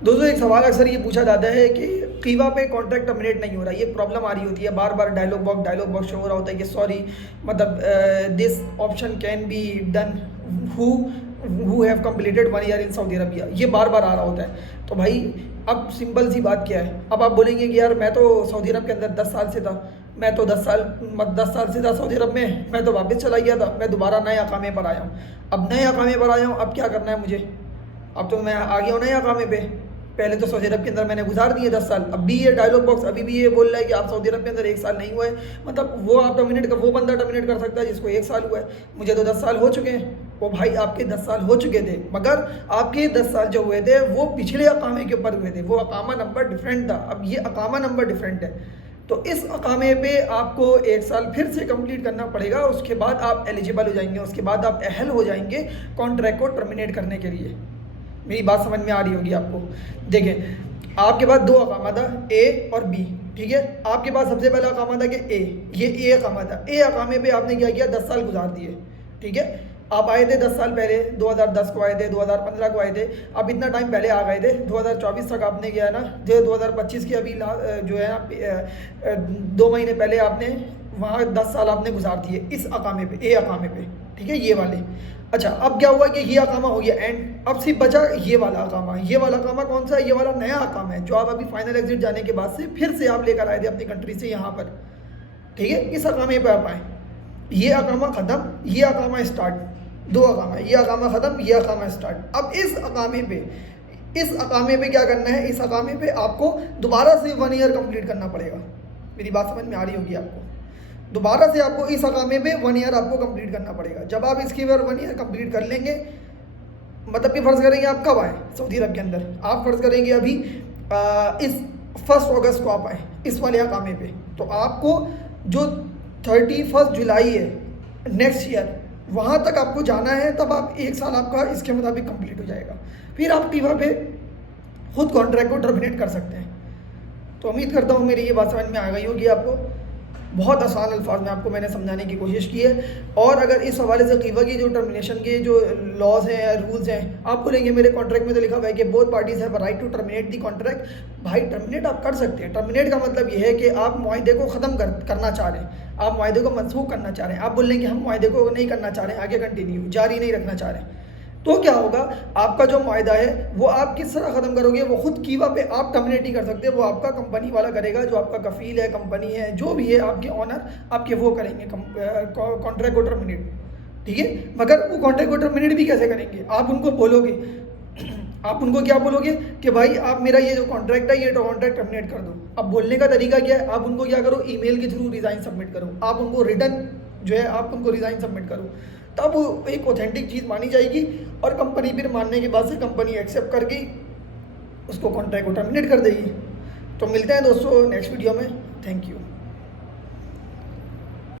दोस्तों एक सवाल अक्सर ये पूछा जाता है कि कीवा पे कॉन्ट्रैक्ट टर्मिनेट नहीं हो रहा, ये प्रॉब्लम आ रही होती है, बार बार डायलॉग बॉक्स शो हो रहा होता है कि सॉरी, मतलब this option can be done who who have completed 1 year in Saudi Arabia, ये बार बार आ रहा होता है। तो भाई अब सिंपल सी बात क्या है, अब आप बोलेंगे कि यार मैं तो सऊदी अरब के अंदर 10 साल से था, मैं तो 10 साल से था सऊदी अरब में, मैं तो वापस चला गया था, मैं दोबारा नए अकामे पर आया हूँ। अब नए अकामे पर आया हूँ, अब क्या करना है मुझे? अब तो मैं आ गया हूँ नए अकामे पे। पहले तो सऊदी अरब के अंदर मैंने गुजार दिए 10 साल, अब भी ये डायलॉग बॉक्स अभी भी ये बोल रहा है कि आप सऊदी अरब के अंदर 1 साल नहीं हुआ है। मतलब वो आप टर्मिनेट कर, वो बंदा टर्मिनेट कर सकता है जिसको 1 साल हुआ है। मुझे तो 10 साल हो चुके हैं। वो भाई आपके 10 साल हो चुके थे, मगर आपके 10 साल जो हुए थे वो पिछले अकामे के ऊपर हुए थे, वो अकामा नंबर डिफरेंट था, अब ये अकामा नंबर डिफरेंट है। तो इस अकामे पे आपको 1 साल फिर से कंप्लीट करना पड़ेगा, उसके बाद आप एलिजिबल हो जाएंगे, उसके बाद आप अहल हो जाएंगे कॉन्ट्रैक्ट को टर्मिनेट करने के लिए। मेरी बात समझ में आ रही होगी आपको। देखें, आपके पास 2 अकामा था, ए और बी, ठीक है। आपके पास सबसे पहला अकामा था कि ए, ये ए अकामा था। ए अकामे पे आपने क्या किया, 10 साल गुजार दिए, ठीक है। आप आए थे 10 साल पहले, 2010 को आए थे, 2015 को आए थे, आप इतना टाइम पहले आ गए थे, 2024 तक आपने किया ना, जो 2025 की अभी जो है ना 2 महीने पहले आपने वहाँ 10 साल आपने गुजार दिए इस अकामे पे, ए अकामे पे, ठीक है, ये वाले। अच्छा, अब क्या हुआ कि ये अकामा हो गया एंड, अब सिर्फ बचा ये वाला अकामा। ये वाला अकामा कौन सा है? ये वाला नया अकामा है जो आप अभी फाइनल एग्जिट जाने के बाद से फिर से आप लेकर आए थे अपनी कंट्री से यहाँ पर, ठीक है। इस अकामे पर आप आए, ये अकामा ख़त्म, ये अकामा स्टार्ट, 2 अकामा, ये अकामा ख़त्म, ये अकामा स्टार्ट। अब इस अकामे पे क्या करना है, इस अकामे पे आपको दोबारा से 1 ईयर कंप्लीट करना पड़ेगा। मेरी बात समझ में आ रही होगी आपको। दोबारा से आपको इस अकामे पे 1 ईयर आपको कंप्लीट करना पड़ेगा। जब आप इसके बाद 1 ईयर कंप्लीट कर लेंगे, मतलब कि फ़र्ज़ करेंगे आप कब आए सऊदी अरब के अंदर, आप फ़र्ज़ करेंगे अभी इस 1 अगस्त को आप आए इस वाले अकामे पे, तो आपको जो 31 जुलाई है नेक्स्ट ईयर, वहाँ तक आपको जाना है, तब आप 1 साल आपका इसके मुताबिक कंप्लीट हो जाएगा। फिर आप टीवा पे खुद कॉन्ट्रैक्ट को टर्मिनेट कर सकते हैं। तो उम्मीद करता हूँ मेरी ये बात समझ में आ गई होगी आपको। बहुत आसान अल्फाज में आपको मैंने समझाने की कोशिश की है। और अगर इस हवाले से कीवा की जो टर्मिनेशन के जो लॉज हैं या रूल्स हैं, आप बोलेंगे मेरे कॉन्ट्रैक्ट में तो लिखा हुआ है कि both parties have right to terminate the contract. भाई टर्मिनेट आप कर सकते हैं। टर्मिनेट का मतलब ये है कि आप मुआहदे को ख़त्म करना चाह रहे हैं, आप मुआहदे को मनसूख करना चाह रहे हैं। आप बोल रहे हैं कि हम मुआहदे को नहीं करना चाह रहे हैं, आगे कंटिन्यू जारी नहीं रखना चाह रहे हैं, तो क्या होगा, आपका जो मुआहदा है वो आप किस तरह ख़त्म करोगे? वो खुद कीवा पे आप टर्मिनेट नहीं कर सकते, वो आपका कंपनी वाला करेगा, जो आपका कफ़ील है, कंपनी है, जो भी है आपके ऑनर, आपके वो करेंगे कॉन्ट्रैक्ट को टर्मिनेट, ठीक है। मगर वो कॉन्ट्रैक्ट को टर्मिनेट भी कैसे करेंगे? आप उनको बोलोगे, आप उनको क्या बोलोगे कि भाई आप मेरा ये जो कॉन्ट्रैक्ट है, ये कॉन्ट्रैक्ट टर्मिनेट कर दो। अब बोलने का तरीका क्या है? आप उनको क्या करो, ईमेल के थ्रू रिज़ाइन सबमिट करो, आप उनको रिटर्न जो है आप उनको रिज़ाइन सबमिट करो, तब वो एक ऑथेंटिक चीज़ मानी जाएगी। और कंपनी फिर मानने के बाद से कंपनी एक्सेप्ट करके उसको कॉन्ट्रैक्ट को टर्मिनेट कर देगी। तो मिलते हैं दोस्तों नेक्स्ट वीडियो में। Thank you.